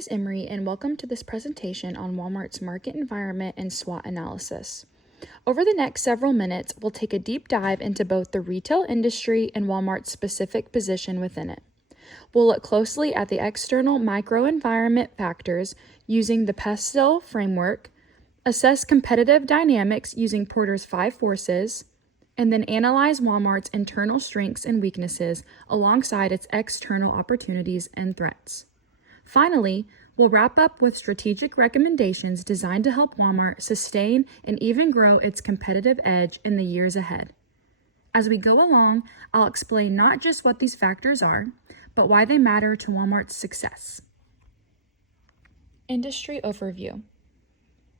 is Emery, and welcome to this presentation on Walmart's market environment and SWOT analysis. Over the next several minutes, we'll take a deep dive into both the retail industry and Walmart's specific position within it. We'll look closely at the external microenvironment factors using the PESTEL framework, assess competitive dynamics using Porter's 5 forces, and then analyze Walmart's internal strengths and weaknesses alongside its external opportunities and threats. Finally, we'll wrap up with strategic recommendations designed to help Walmart sustain and even grow its competitive edge in the years ahead. As we go along, I'll explain not just what these factors are, but why they matter to Walmart's success. Industry overview.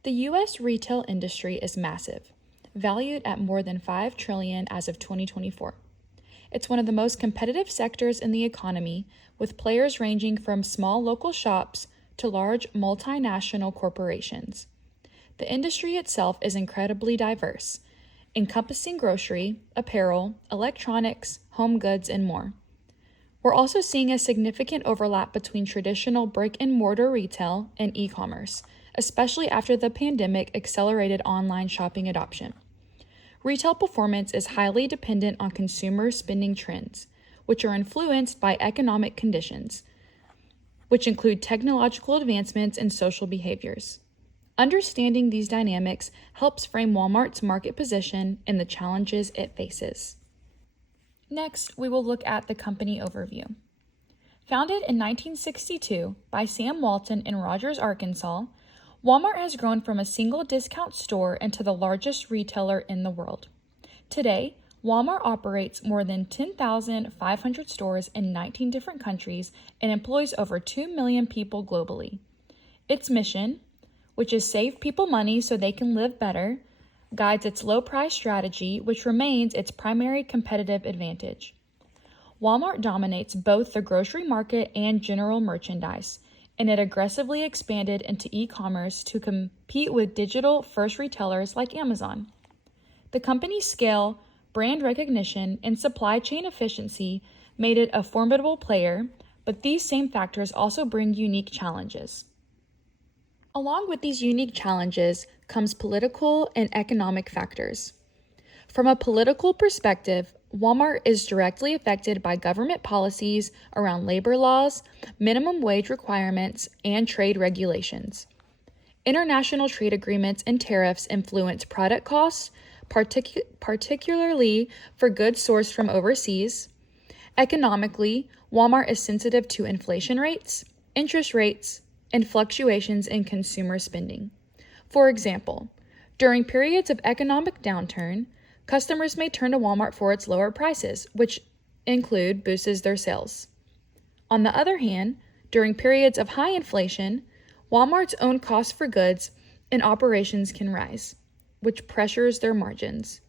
The U.S. retail industry is massive, valued at more than $5 trillion as of 2024. It's one of the most competitive sectors in the economy, with players ranging from small local shops to large multinational corporations. The industry itself is incredibly diverse, encompassing grocery, apparel, electronics, home goods, and more. We're also seeing a significant overlap between traditional brick-and-mortar retail and e-commerce, especially after the pandemic accelerated online shopping adoption. Retail performance is highly dependent on consumer spending trends, which are influenced by economic conditions, which include technological advancements and social behaviors. Understanding these dynamics helps frame Walmart's market position and the challenges it faces. Next, we will look at the company overview. Founded in 1962 by Sam Walton in Rogers, Arkansas, Walmart has grown from a single discount store into the largest retailer in the world. Today, Walmart operates more than 10,500 stores in 19 different countries and employs over 2 million people globally. Its mission, which is save people money so they can live better, guides its low price strategy, which remains its primary competitive advantage. Walmart dominates both the grocery market and general merchandise, and it aggressively expanded into e-commerce to compete with digital-first retailers like Amazon. The company's scale, brand recognition, and supply chain efficiency made it a formidable player, but these same factors also bring unique challenges. Along with these unique challenges comes political and economic factors. From a political perspective, Walmart is directly affected by government policies around labor laws, minimum wage requirements, and trade regulations. International trade agreements and tariffs influence product costs, particularly for goods sourced from overseas. Economically, Walmart is sensitive to inflation rates, interest rates, and fluctuations in consumer spending. For example, during periods of economic downturn, customers may turn to Walmart for its lower prices, which boosts their sales. On the other hand, during periods of high inflation, Walmart's own costs for goods and operations can rise, which pressures their margins.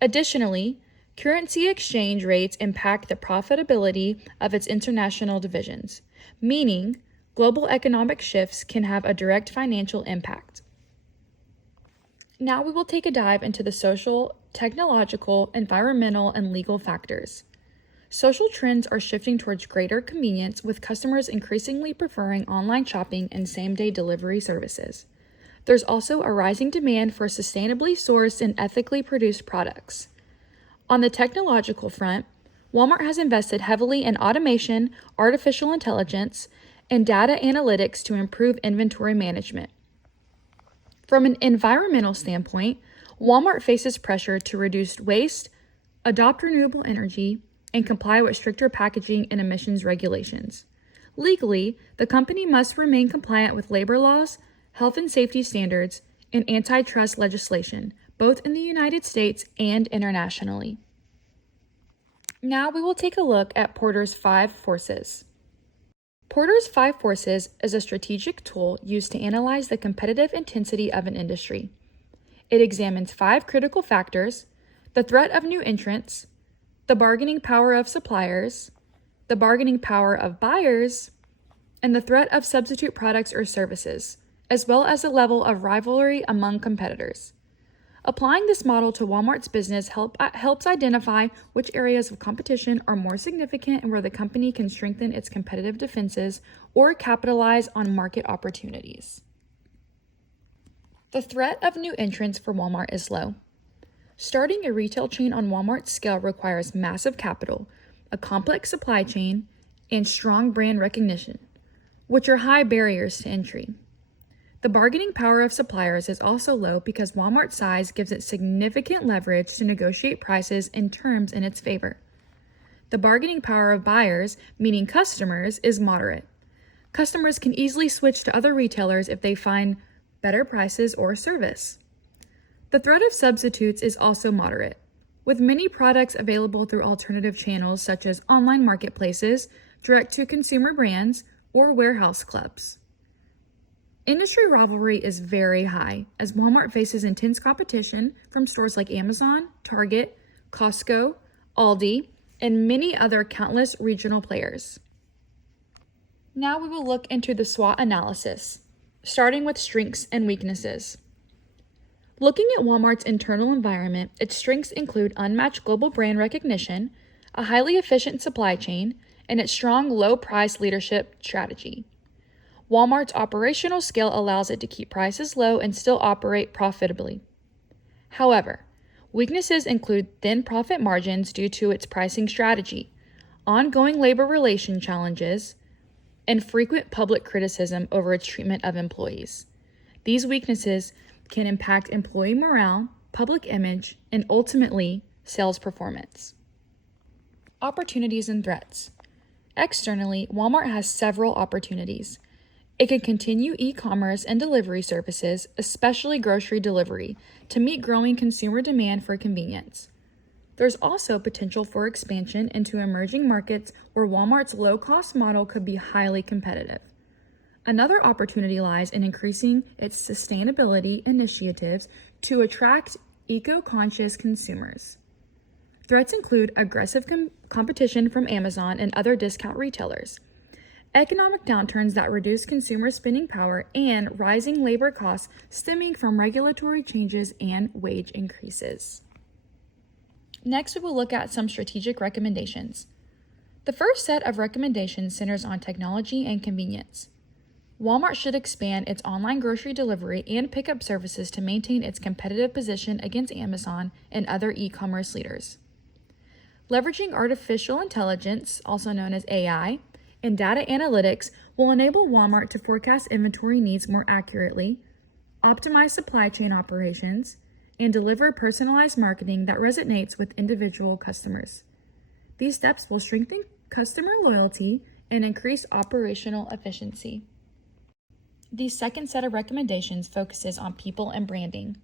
Additionally, currency exchange rates impact the profitability of its international divisions, meaning global economic shifts can have a direct financial impact. Now we will take a dive into the social, technological, environmental, and legal factors. Social trends are shifting towards greater convenience, with customers increasingly preferring online shopping and same-day delivery services. There's also a rising demand for sustainably sourced and ethically produced products. On the technological front, Walmart has invested heavily in automation, artificial intelligence, and data analytics to improve inventory management. From an environmental standpoint, Walmart faces pressure to reduce waste, adopt renewable energy, and comply with stricter packaging and emissions regulations. Legally, the company must remain compliant with labor laws, health and safety standards, and antitrust legislation, both in the United States and internationally. Now we will take a look at Porter's 5 forces. Porter's 5 forces is a strategic tool used to analyze the competitive intensity of an industry. It examines 5 critical factors: the threat of new entrants, the bargaining power of suppliers, the bargaining power of buyers, and the threat of substitute products or services, as well as the level of rivalry among competitors. Applying this model to Walmart's business helps identify which areas of competition are more significant and where the company can strengthen its competitive defenses or capitalize on market opportunities. The threat of new entrants for Walmart is low. Starting a retail chain on Walmart's scale requires massive capital, a complex supply chain, and strong brand recognition, which are high barriers to entry. The bargaining power of suppliers is also low because Walmart's size gives it significant leverage to negotiate prices and terms in its favor. The bargaining power of buyers, meaning customers, is moderate. Customers can easily switch to other retailers if they find better prices or service. The threat of substitutes is also moderate, with many products available through alternative channels such as online marketplaces, direct-to-consumer brands, or warehouse clubs. Industry rivalry is very high as Walmart faces intense competition from stores like Amazon, Target, Costco, Aldi, and many other countless regional players. Now we will look into the SWOT analysis, starting with strengths and weaknesses. Looking at Walmart's internal environment, its strengths include unmatched global brand recognition, a highly efficient supply chain, and its strong low-price leadership strategy. Walmart's operational scale allows it to keep prices low and still operate profitably. However, weaknesses include thin profit margins due to its pricing strategy, ongoing labor relation challenges, and frequent public criticism over its treatment of employees. These weaknesses can impact employee morale, public image, and ultimately sales performance. Opportunities and threats. Externally, Walmart has several opportunities. It can continue e-commerce and delivery services, especially grocery delivery, to meet growing consumer demand for convenience. There's also potential for expansion into emerging markets where Walmart's low-cost model could be highly competitive. Another opportunity lies in increasing its sustainability initiatives to attract eco-conscious consumers. Threats include aggressive competition from Amazon and other discount retailers, economic downturns that reduce consumer spending power, and rising labor costs stemming from regulatory changes and wage increases. Next, we will look at some strategic recommendations. The first set of recommendations centers on technology and convenience. Walmart should expand its online grocery delivery and pickup services to maintain its competitive position against Amazon and other e-commerce leaders. Leveraging artificial intelligence, also known as AI, and data analytics will enable Walmart to forecast inventory needs more accurately, optimize supply chain operations, and deliver personalized marketing that resonates with individual customers. These steps will strengthen customer loyalty and increase operational efficiency. The second set of recommendations focuses on people and branding.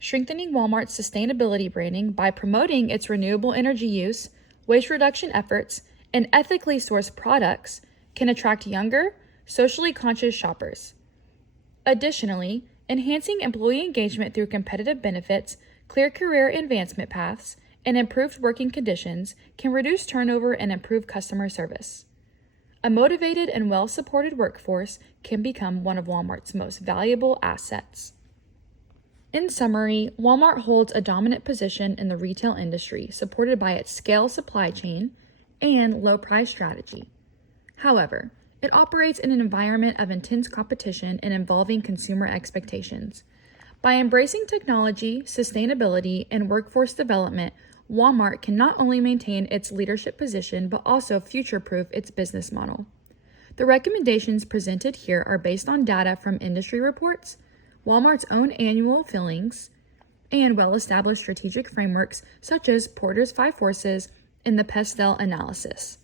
Strengthening Walmart's sustainability branding by promoting its renewable energy use, waste reduction efforts, and ethically sourced products can attract younger, socially conscious shoppers. Additionally, enhancing employee engagement through competitive benefits, clear career advancement paths, and improved working conditions can reduce turnover and improve customer service. A motivated and well-supported workforce can become one of Walmart's most valuable assets. In summary, Walmart holds a dominant position in the retail industry, supported by its scale supply chain and low price strategy. However, it operates in an environment of intense competition and evolving consumer expectations. By embracing technology, sustainability, and workforce development, Walmart can not only maintain its leadership position, but also future-proof its business model. The recommendations presented here are based on data from industry reports, Walmart's own annual fillings, and well-established strategic frameworks such as Porter's 5 Forces and the Pestel analysis.